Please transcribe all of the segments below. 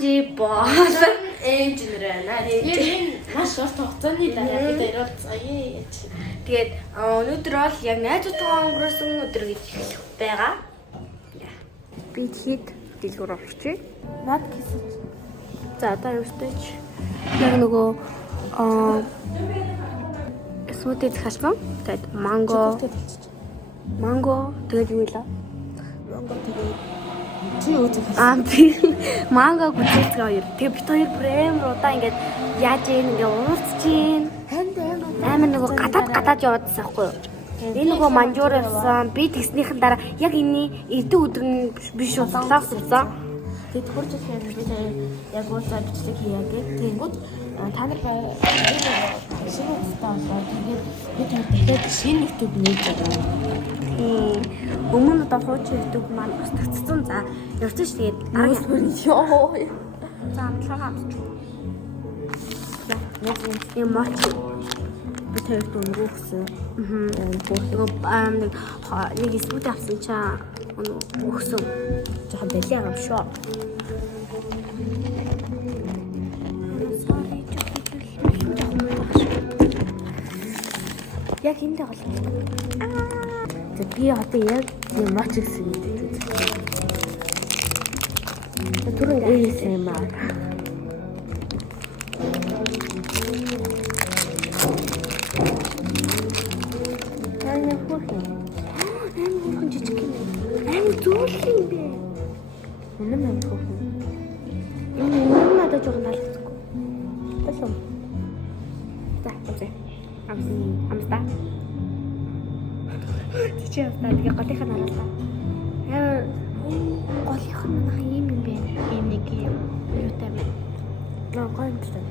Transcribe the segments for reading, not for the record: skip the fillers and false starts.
Анжи боол энжинер наа. Энэ маш урт хугацааны дараа бид ярилцгаая. Тэгээд өнөөдөр бол яг найзуудтайгаа өнгөрөөсөн өдөр гэж хэлэх байгаа. Би хэд дэлгүүр авчихъя. Наад гэсэн. За одоо юустэйч яг нөгөө смути захалсан. Тэгээд манго тэгээд юу вэ? Манго тэгээд чи юу гэж би манго гүцээцгээ хоёр. Тэгээд бит хоёр брэм руудаа ингээд яаж ингэ уулзч гин. Амар нөгөө гадаад яваадсан байхгүй юу? Энэ нөгөө манжуур явсан. Би тэгснийхэн дараа яг энэ эдэн өдөр нь биш удаалаа суусан. тэгээд хурж ирэх юм би яг уулзаа бичлэг хийя гэх. Тэнгүүд та нар шинэ үстэй болоо. Тэгээд бид дахиад шинэ YouTube нээж байгаа. Өмнө одоо хуучин YouTube маань бас тагцсан. За явчих ш тэгээд Дараагийн ёо. за амтлага. Яг моч би тэрд өнгөрсөн. Нэг спут авсан чаа өгсөн. Жохон бэлээ юм шүү. Яг эндээ бол. Би одоо яг моч гэсэн юм. Түрэн ээсэн юм аа. Зөөлхий бэ. Үнэн юм хөө. Энэ надад жоохон таалагдсан. Тасам. За, окей. Амста. Чи ястаа тэгээ голынх нь харууллаа. Голынх нь нах юм бэ? Ийм нэг юм. Юутай бэ? Гоймтэй.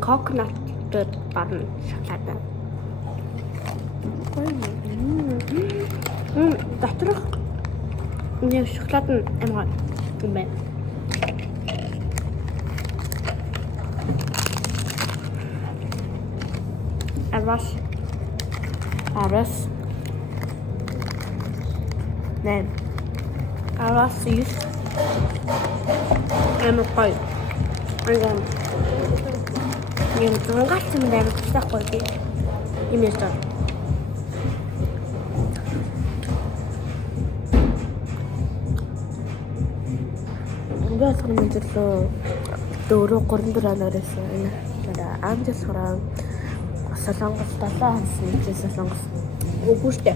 Кокнат дэд барна шоколад. Доторх нэг шоколад нь амар юм байна. Арас. Нэ. Арас юус. Амар гоё. Ангам. Юм тунгаалсан юм байна гэхгүй би. Юм ястаа. Ингээд хэмжээлөө 4-3 онооноос энэ амжис хураа Солонгос 7 хоног нэгжээ Солонгос. Үгүй штэ.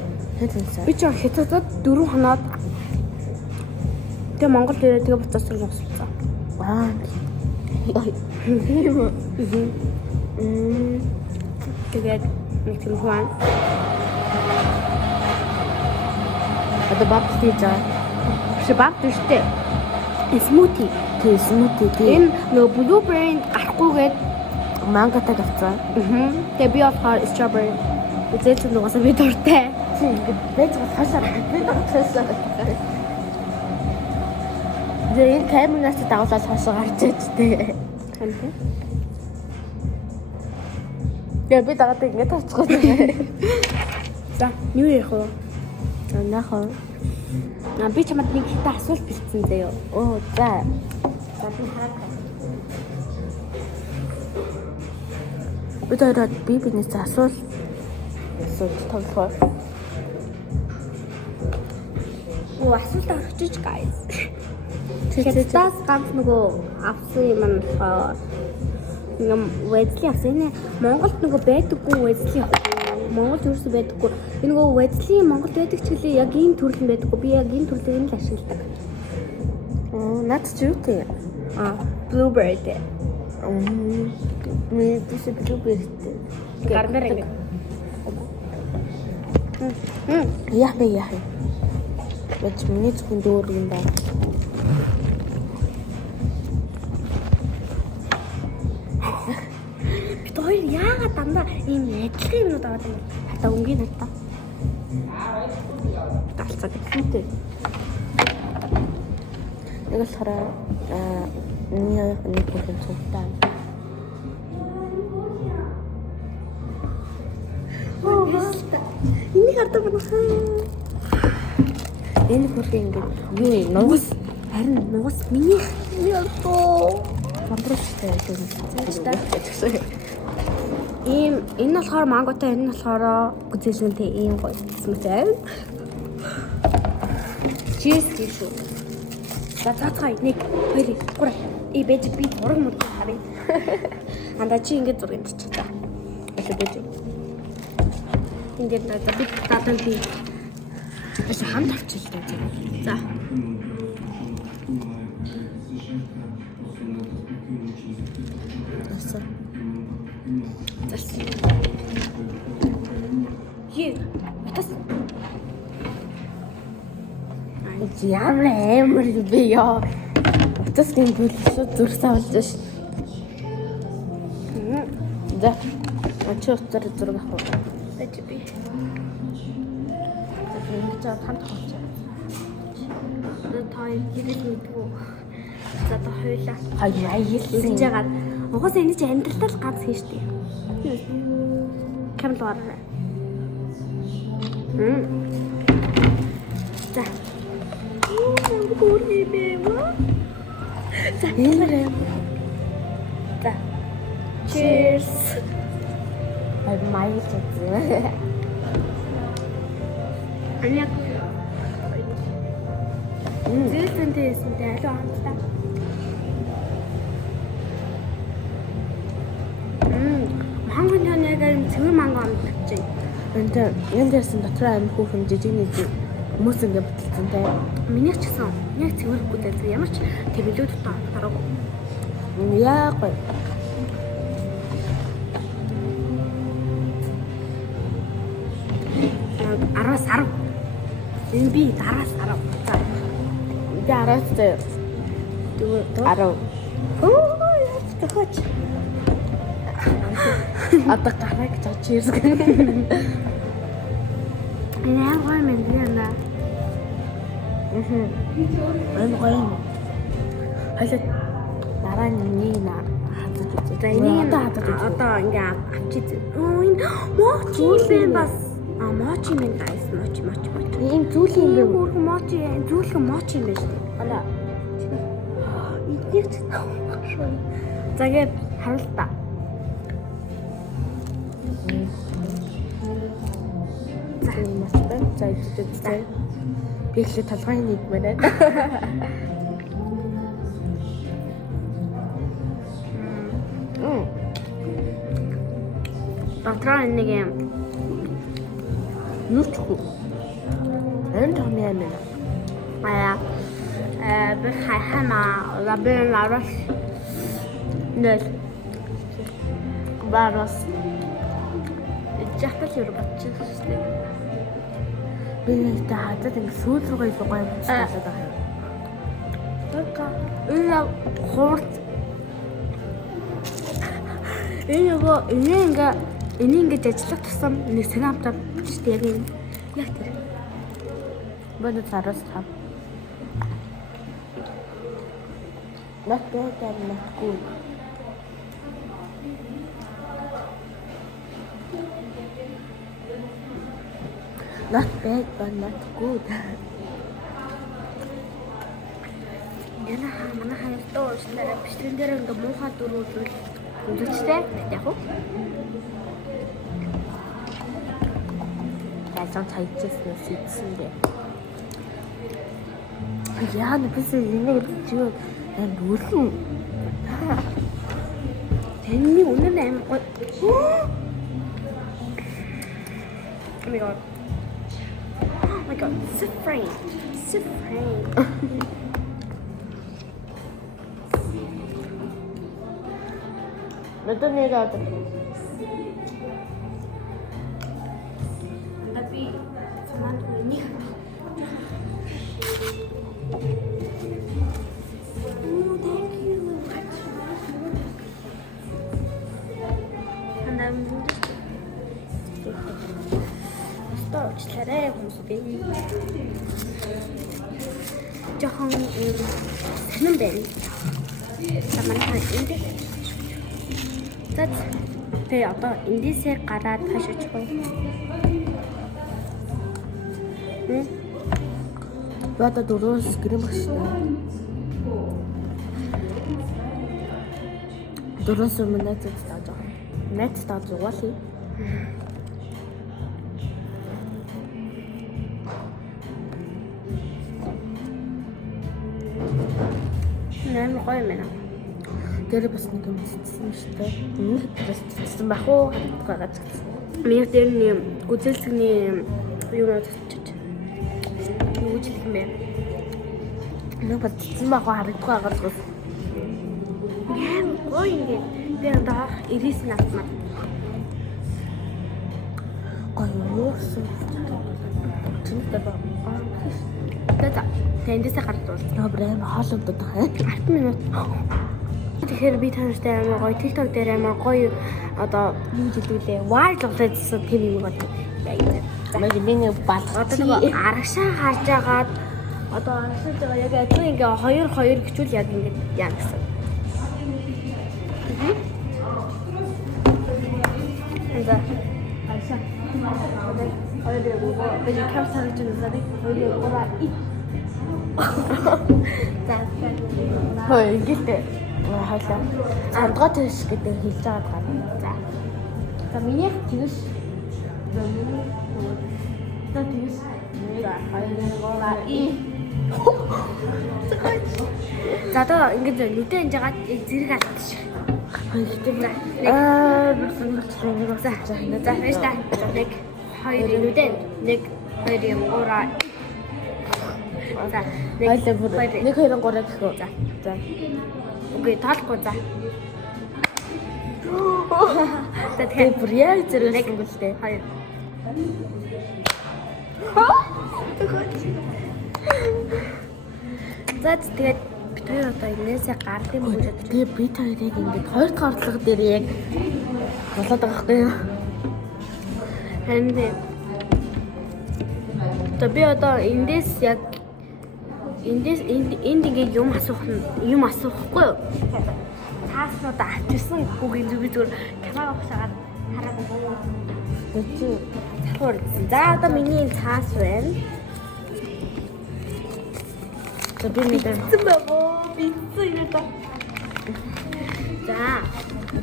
Би ч хятадд 4 хоноод тэгээ Монгол ирээ тэгээ буцаад Солонгос болсон. Тэгээд нэг юм хуан. Одоо баб тийжаа. Шибаб тийштэй. Смути. Энэ нөө blueberry гарахгүйгээд мангатай авцаа. Тэгээ би болохоор strawberry. Үзэж нугасаа би дуртай. Чи ингэж байж хашаар би дуртайсаа. Тэгээ энэ камераас дагуулаад хашаа гарч ичтэй. Тэгээ би дагаад ингэж тацгаа. За, юу ярих вэ? Нахаа. Би чамд нэг ихтэй асуулт бичсэн заяа. Оо, за. Би хараад. Бид хоёроо бинээс асуулт тоглохоо. Асуулт авчиж guys. Тэстас ганц нөгөө авсан юм нь болохоор юм Wesley авсан. Энэ Монголд нөгөө байдаггүй Wesley. Монголд юу ч байдаггүй. Энэ нөгөө Wesley Монголд байдаг ч гэлээ яг ийм төрөл нь байдаггүй. Би яг энэ төрлийг нь л ашигладаг. Наад чи юу вэ? Blueberry дээ. Ми биш blueberry. Гарнаар ингэ. Яах. Бач миний зөвхөн дөөр юм байна. Бид хоёр яагаад дандаа ийм адилхан юмнууд аваад юм бэ? Хата өнгийн хата. Галцаа гэнтэй. Яг л хараа нэг хүн цогтой. Энийг хардаа байна. Энэ хөрх ингэ юу нугас Харин нугас миний яатоо. Бамбарчтай гэдэг. Ийм энэ болохоор манготой, энэ болохоор гүзэлгэнтэй ийм гоё смүтэй. Cheers шүү. Цацгай 1 2 3. Бэж би зураг мөр харъя. Анда чи ингэ зураг идчих та. Așa бэж. Ингээд надад би татан би. Așa хамт авчихлаа тийм. За. Аса. Зас. Батас. Ямар амар би яа. Батас тийм бүлшүү зүрх савлж ш. Да. Ачаа утаар зураг авах. Бэж би. Ингэж хамт авчих. Тай хэрэг мэдвүү. За та хойлоо. Аялсан. Ингэж яагаад угаасаа энэ чи амьдралтай л гац хийн штий. Камлаар. За. Гүрний бэва. За нэрээ. За. Cheers. Ай маяг чиз. Аня. Зүйсэнтэйсэнтэй алуу хамтдаа. Мангон яг юм цэвэр манго амтдаг чинь. Энд дээрсэн дотор аим хүүхэн жижиг нэг хүмүүс ингэ бүтэлсэн те. Миний ч гэсэн яг цэвэргүй дээ. Ямар ч тэмүүлүүд тараагүй. Яа гоё. Араас 10. Энэ би араас 10. За. Би араас 10. Оо яа тохоч. Одоо гараг чачирс. Энэ гой мен яна. Энэ гой. Хасаа дараа нэг наа хатаж үзээ. За энийг одоо ингээ авчиж. Оо энэ мочи юм бас. Мочи мен гайс мочи. Ийм зүйлийн ингээ бүрхэн мочи зүйлхэн мочи юм байна шүү дээ. Алаа. Идэх. За ингээд харуул та. За маш байна. За идэж. Би ихлэ толгойн нийгмээр. Дотроо нэг юм нүчгүй. Энэ том юм байна. Би хайхана лабер ларас. Нэл. Барас. Жахтал юу батчихсан. Би нэг хатад ингэ сүүл рүү гоё болчихсон байгаа юм. Така. Энэ хорт. Энэ ингээ ажиллах тусам нэг санаамтаа бичтэй яг юм. Яг тэр. Бодож араас тав. Not bad and not good. Not bad but not good. Яна манай хаяалтаа ууштай бичлэгэн дээр ингээ муухай дөрвөл үзэлцтэй яг уу. Яасан цайцсан сэтсэн бэ. Яа нэпс энэ юу ам үлэн. Тэнний үнэн аим гоё. Oh my god. Oh my god, so frank. So frank. Betul ni dah tu. Tapi cuman ini. Oh, thank you. Anda mungkin. Stop cari homestay. Jangan senang deh. Sama ini. За тэгээ одоо эндээсээ гараад хашиж хөө. Одоо дөрөөс гэрэн багш. 400 минут тааж байгаа. Net тааж угаалъя. Нэр гоё юм байна. Тэр бас нэг юм цэцсэн шүү дээ. Нэг бас цэцсэн байх уу? Хатгаагаад цэцсэн. Миний дээр нэг гүзэлцэгний юу нэ цэцэж. Юу ч гэх юм бэ. Нэг бас цэцсэн байх уу? Харагдгаагаад гол. Гоё ингээд би одоо 99 авсан. Гоё юусэн. Тэнтэй ба. Тэндээс гардаг. Нобрэм хоолойдод байгаа. 10 минут. Тэгэхээр би танартай амар гоё TikTok дээр амар гоё одоо юу хэлүүлээ. Wild болоодсэн тийм юм байна. Мэг миний балгаад нэг арагшаа харж агаад одоо арагшааж байгаа яг адилхан ингээ 2 гэчүүл яг ингэ яа гэсэн. За арагшаа. Хоёр нөгөө би камсаар гэж үзээд хоёр ураа и. За хөөе ингэхдээ хайлаа. Цандгаа тэш гэдэг хэлж байгаа даа. За миний тэгш. За тэгш. За хоёр ураа и. За одоо ингэж нүдэн энэ жагаад зэрэг алдчих. Хоёртой За бэлсэн нэг за байж та. Нэг хоёр нүдэн нэг хоёр юм ураа. За хоёлаа бүр 1 2 3 гэх үү. За. Окей, таалахгүй за. За тэгээ бүр яг зэрэгсэн гэл тээ. Хоёр. За тэгээд бид хоёр одоо энээсээ гардыг мөрөд. Тэгээ би хоёр яг ингэж хоёр дахь ордлого дээр яг болоод байгаа байхгүй юу? Харин одоо би одоо эндээс яг энд ингээ юм асуухгүй юу? Цааснуудаа авчирсан үгийн зүг зүгээр камера авахшаагаад хараагүй юу? Тэгвэл Захур. За одоо миний цаас байна. за би мэдээ. Бицсэн юм да.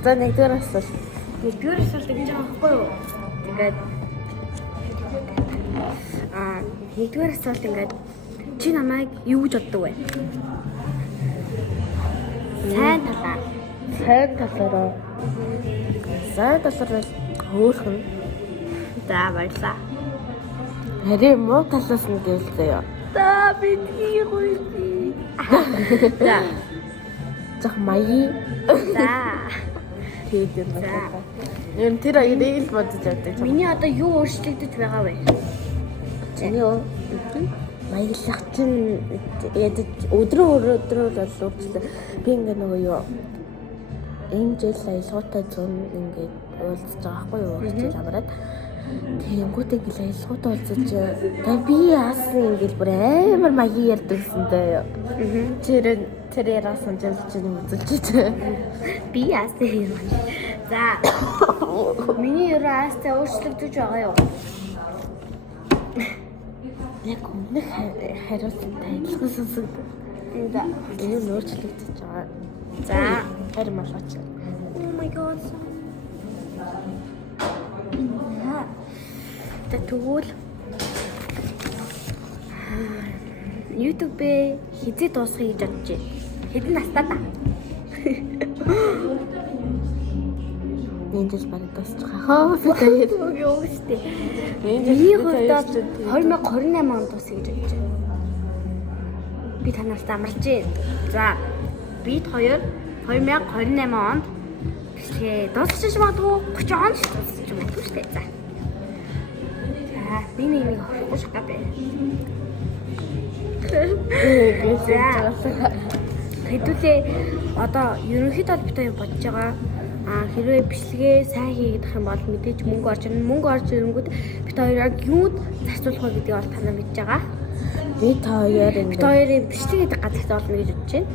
За нэгдүгээр асуулт. Нэгдүгээр асуулт гэж байгаа байхгүй юу? Тэгээд нэгдүгээр асуулт ингээд чи намайг юу гэж боддог вэ? Сайн талаа. Сайн талаараа. Сайн талаараа хөөхөн. За баярлаа. Харин муу талаас нь гэлээ. За бидний гоё. За. Зах маяг. За. Тэгээд юм байна. Юм тэр хоёрыг л бодож байдаг. Миний одоо юу өөрчлөгдөж байгаа вэ? Чиний маяглах чинь өдрөө бол өөрчлөлт. Би ингээ нөгөө юу энэ жил аялгаутай зүүн ингээд уулзж байгаа байхгүй юу? Хичээл аваад. Тэнгүүд ингээл аялгаутай уулзаж тэгээ би яасан ингээл бүр амар маяг ярьдагсан даа. Тэр ярасан жил чинь үзүүлж чинь. Би яасан юм. За. Миний яасан өөрчлөгдөж байгаа юу? Яг өмнөх хариулттай адилхан сонсогдсон. За. Энэ нь өөрчлөгдөж байгаа. За. Харин малгаач. Oh my god. Тэгвэл YouTube-ээ хизээ дуусгая гэж бодож байна. Хэдэн настай та? Энд л бараг дуусчих. Хаа би тэгээд Юу гэжтэй. Миний хувьд 2028 онд дуусгая гэж бодож байна. Би танаас амарлаж байна. За. Бид хоёр 2028 онд тэгээ дуусчих магадгүй 30 онд дуусчих магадгүй шүү дээ. За. Би нэг хурж гап бай. Хэдүүлээ одоо ерөнхийдөө бид хоёр бодож байгаа хэрвээ бичлэгээ сайн хийгдэх юм бол мэдээж мөнгө орж ирнэ. Мөнгө орж ирэнгүүт бид хоёр яг юуд зарцуулах вэ гэдгийг бол танаа мэдж байгаа. бид хоёрын бичлэг гэдэг газарт олно гэж бодож байна.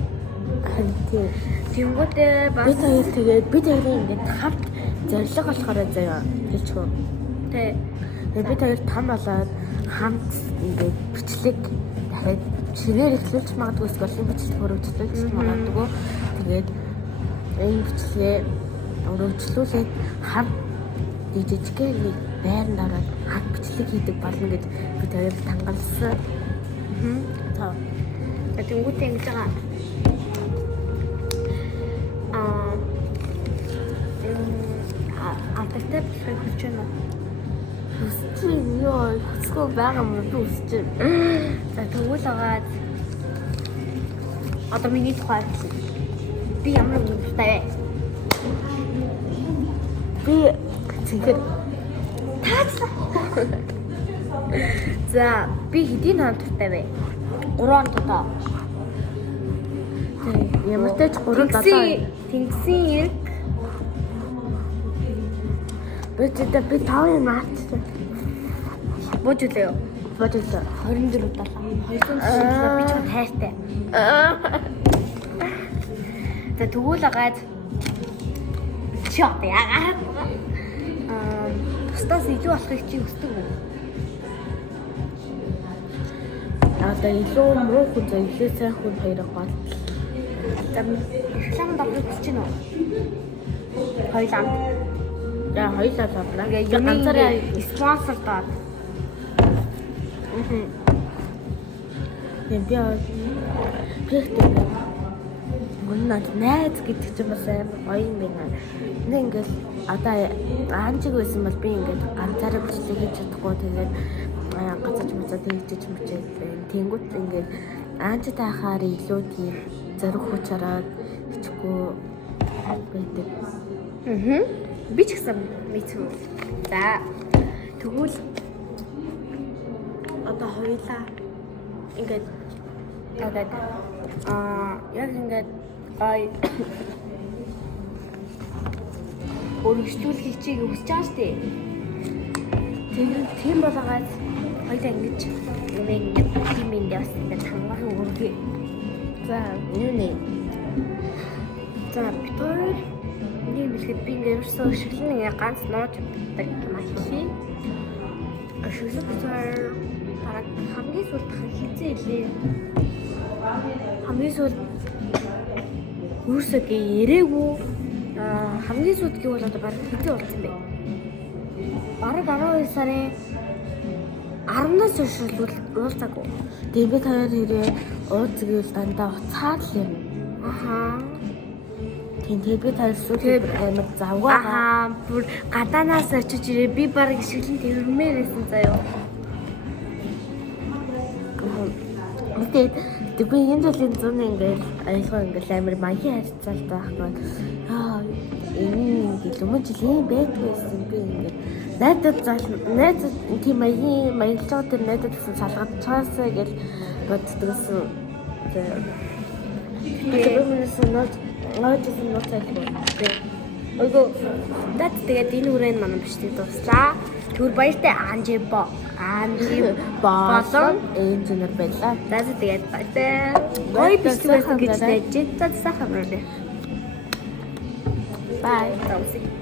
харин тийм. Тэнгүүдээ бас Бид хоёр тэгээд бид хоёрын ингээд хамт зориг болохоор заяа хэлчихв. Тэ. Бид хоёр там болоод хамт ингээд бичлэг дахиад шинээр эхлүүлж магадгүй эсвэл бичлэг хөрвүүлж магадгүй. Тэгээд энэ бичлэгээ өргөжлүүлээд хав жижигхэн нэг байранд ороод хав бичлэг хийдэг болно гэж бид хоёр тангалсан. За. Тэнгүүтээ ингэж байгаа. Алтартай бичлэг хөлж байна уу? Үсчин ёо, хэцүү байгаа юм уу үсчин. За тэгвэл агаад одоо миний тухай би ямар юм дуртай вэ? Би зинхэр Таацлаа. За би хэдийн хаан дуртай вэ? 3 дутаа. ямар ч тач 3-7 Тэнгисийн эрг би 5 юм аачсан. бууж үлээ юу? Бодолтой 24 7 200 би ч тайртай. За тэгвэл агаад чи одоо яагаад бусдаас илүү болохыг чи хүсдэг үү? Одоо илүү муу хүн илүү сайн хүн хоёроо гол. За реклам давхыг хүсэж байна уу? Хоёлаа. За хоёлаа тавлаа. Ингээ ганцаараа спонсор даад. Би гоннод найз гэдэг чинь бас амар гоё юм байна. Нэг ингээл одоо аанчиг байсан бол би ингээд ганцаараа бичлэг хийж чадахгүй тэгээд гацаж мацаа тэгж мөчээд тэнгуут ингээд аанчтай хахаар илүү тийм зориг хүчараад хичгүй байдаг. Би ч гэсэн мэдсэн. За тэгвэл одоо хоёлаа ингээд яг ингээд ай өргөжлүүлэхийг чиг хүсэж байгаа шүү дээ. Тийм болгоод хоёлаа ингэж тийм юм дэвс ингээд хангахын өргөе. За юу нэ? За битүүр нэг бэлгэд би ингээд ерөөсөө өшөглөн ингээд ганц нууж авдаг юм ахилээ. Өшөглөн битүүр бараг хамгийн сүүлд хизээ илээ. Хамгийн сүүлд юусоо ярээгүй. Хамгийн сүүлд гэвэл одоо бараг хизээ болсон бэ. Бараг 12 сарын 10-наас хойш уулзаагүй. Тэгээд бид хоёр хэрэг уулзгийг дандаа уцаад л юм. Тэгээд бид хоёр сүүл амар завгаа. Бүр гадаанаас очиж ирээ би бараг шиглэн тэрмээр байсан заяа. Тэгээд би энэ жилийн зүүн ингээд аялгаа ингээд амар маягийн харьцаалтай байхгүй. Энэ жилийн жилийн байдгүйсэн би ингээд найз тийм маягийн жоо тэр найз гэсэн салгаад цаасаа гэж боддгоосон. Тэгээд нөөцсөн нууцайлгүй. Ойгоо тэгээд энэ үрэн манай бичдэг дуслаа. Түр баяртай Анжи болон инженер байлаа. За тэгээд баяртай. Гоё бичлэг байсан гэж найж. За сайхан байна. Bye. Тавсик.